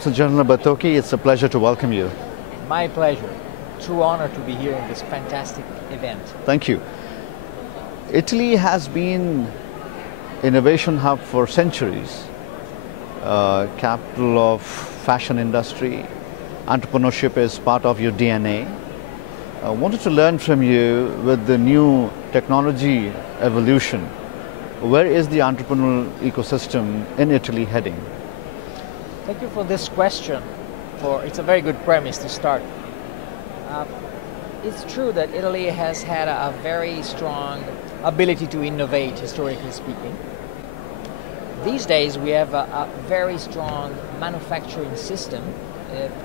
Consul General Battocchi, it's a pleasure to welcome you. My pleasure. True honor to be here in this fantastic event. Thank you. Italy has been innovation hub for centuries, capital of fashion industry. Entrepreneurship is part of your DNA. I wanted to learn from you with the new technology evolution. Where is the entrepreneurial ecosystem in Italy heading? Thank you for this question. It's a very good premise to start. It's true that Italy has had a very strong ability to innovate, historically speaking. These days we have a very strong manufacturing system.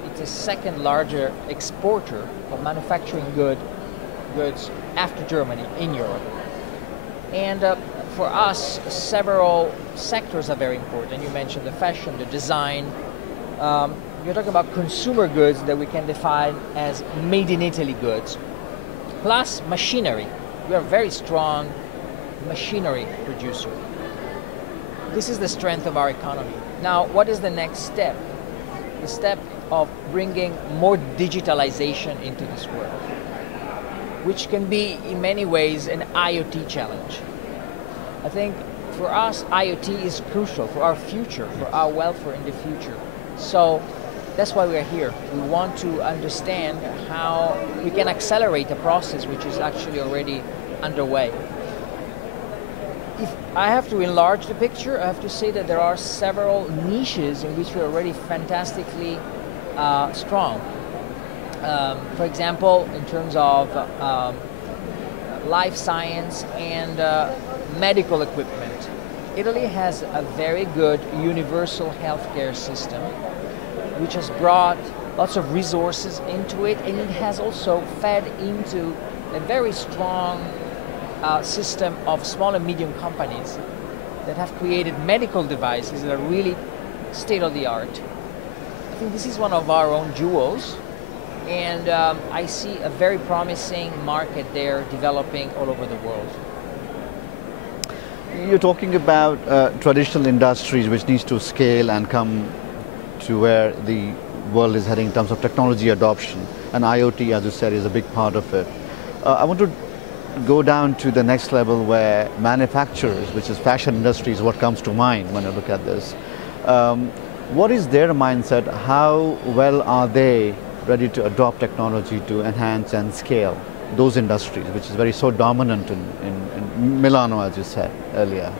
It's the second largest exporter of manufacturing goods after Germany in Europe. And for us, several sectors are very important. You mentioned the fashion, the design. You're talking about consumer goods that we can define as made in Italy goods, plus machinery. We are a very strong machinery producer. This is the strength of our economy. Now, what is the next step? The step of bringing more digitalization into this world, which can be in many ways an IoT challenge. I think for us, IoT is crucial for our future, for our welfare in the future. So that's why we're here. We want to understand how we can accelerate a process which is actually already underway. If I have to enlarge the picture, I have to say that there are several niches in which we're already fantastically strong. For example, in terms of life science and medical equipment, Italy has a very good universal healthcare system, which has brought lots of resources into it, and it has also fed into a very strong system of small and medium companies that have created medical devices that are really state-of-the-art. I think this is one of our own jewels, and I see a very promising market there developing all over the world. You're talking about traditional industries which needs to scale and come to where the world is heading in terms of technology adoption, and IoT, as you said, is a big part of it. I want to go down to the next level where manufacturers, which is fashion industry, is what comes to mind when I look at this. What is their mindset? How well are they ready to adopt technology to enhance and scale those industries, which is very so dominant in Milano, as you said earlier?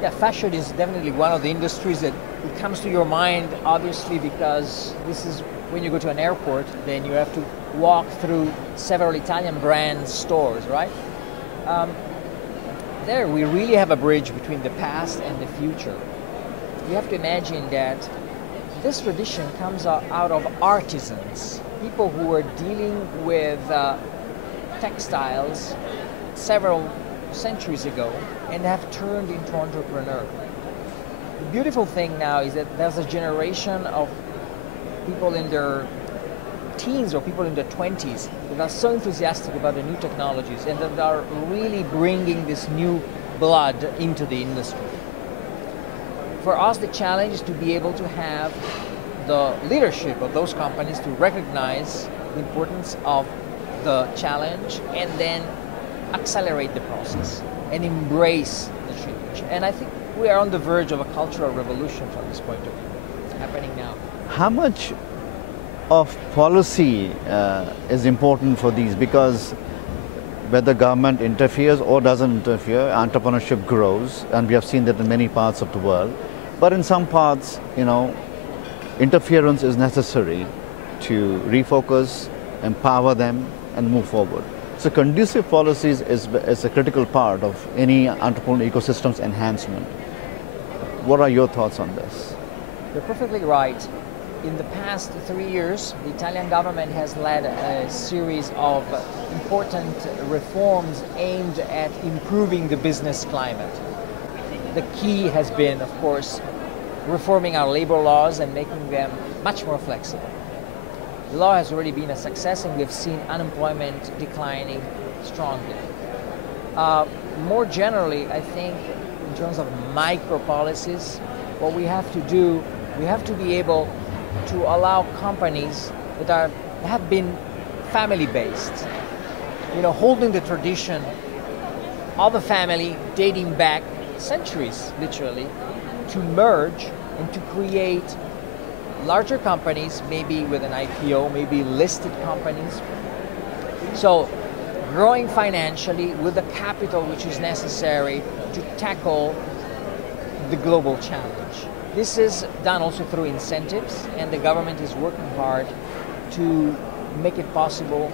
Yeah, fashion is definitely one of the industries that it comes to your mind, obviously, because this is when you go to an airport, then you have to walk through several Italian brand stores, right? There we really have a bridge between the past and the future. You have to imagine that this tradition comes out of artisans, people who were dealing with textiles several centuries ago and have turned into entrepreneurs. The beautiful thing now is that there's a generation of people in their teens or people in their 20s that are so enthusiastic about the new technologies and that are really bringing this new blood into the industry. For us, the challenge is to be able to have the leadership of those companies to recognize the importance of the challenge and then accelerate the process and embrace the change. And I think we are on the verge of a cultural revolution from this point of view. It's happening now. How much of policy is important for these? Because whether government interferes or doesn't interfere, entrepreneurship grows, and we have seen that in many parts of the world. But in some parts, interference is necessary to refocus, empower them, and move forward. So conducive policies is a critical part of any entrepreneurial ecosystem's enhancement. What are your thoughts on this? You're perfectly right. In the past 3 years, the Italian government has led a series of important reforms aimed at improving the business climate. The key has been, of course, reforming our labor laws and making them much more flexible. The law has already been a success, and we've seen unemployment declining strongly. More generally, I think, in terms of micro policies, what we have to do, we have to be able to allow companies that have been family-based, holding the tradition of a family dating back centuries, literally, to merge and to create larger companies, maybe with an IPO, maybe listed companies. So growing financially with the capital which is necessary to tackle the global challenge. This is done also through incentives, and the government is working hard to make it possible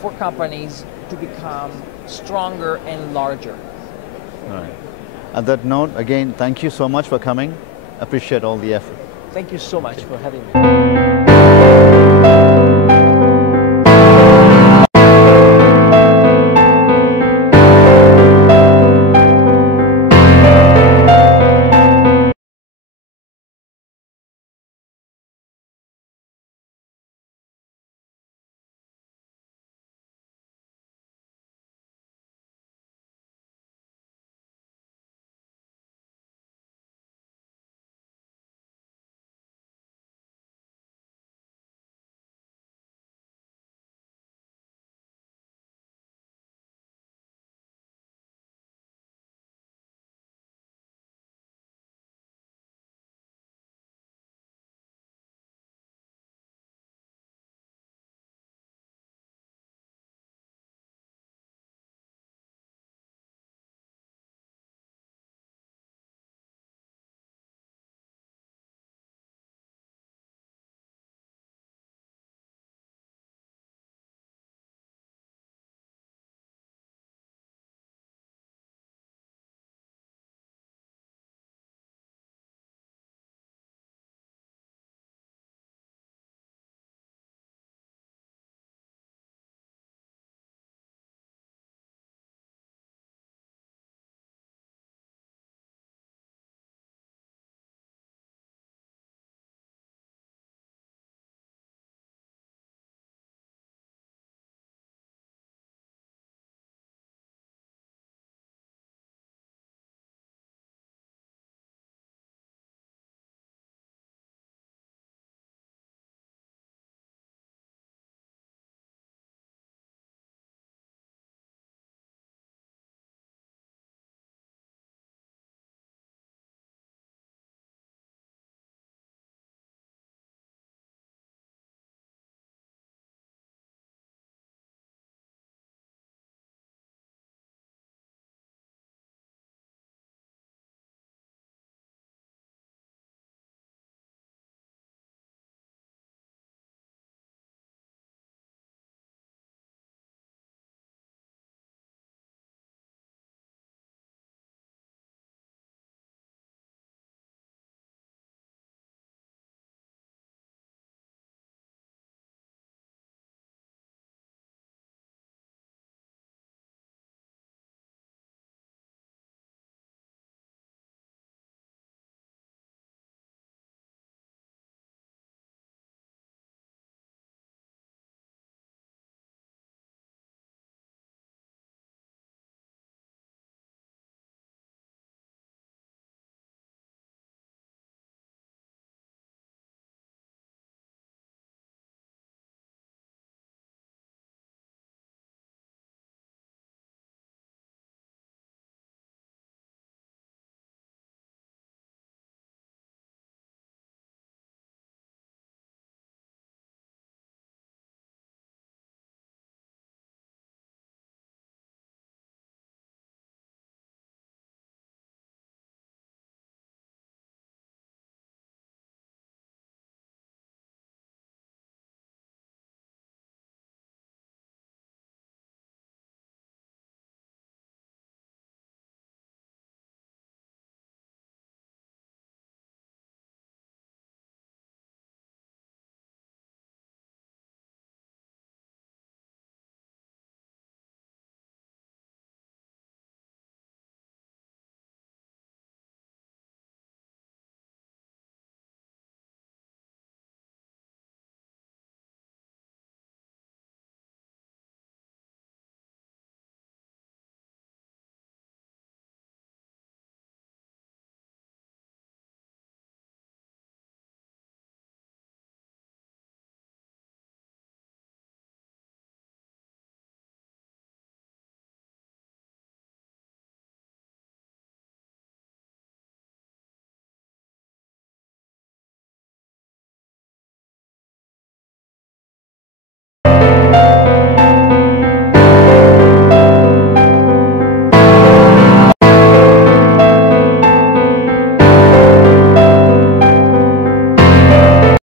for companies to become stronger and larger. All right. On that note, again, thank you so much for coming. Appreciate all the effort. Thank you so much for having me.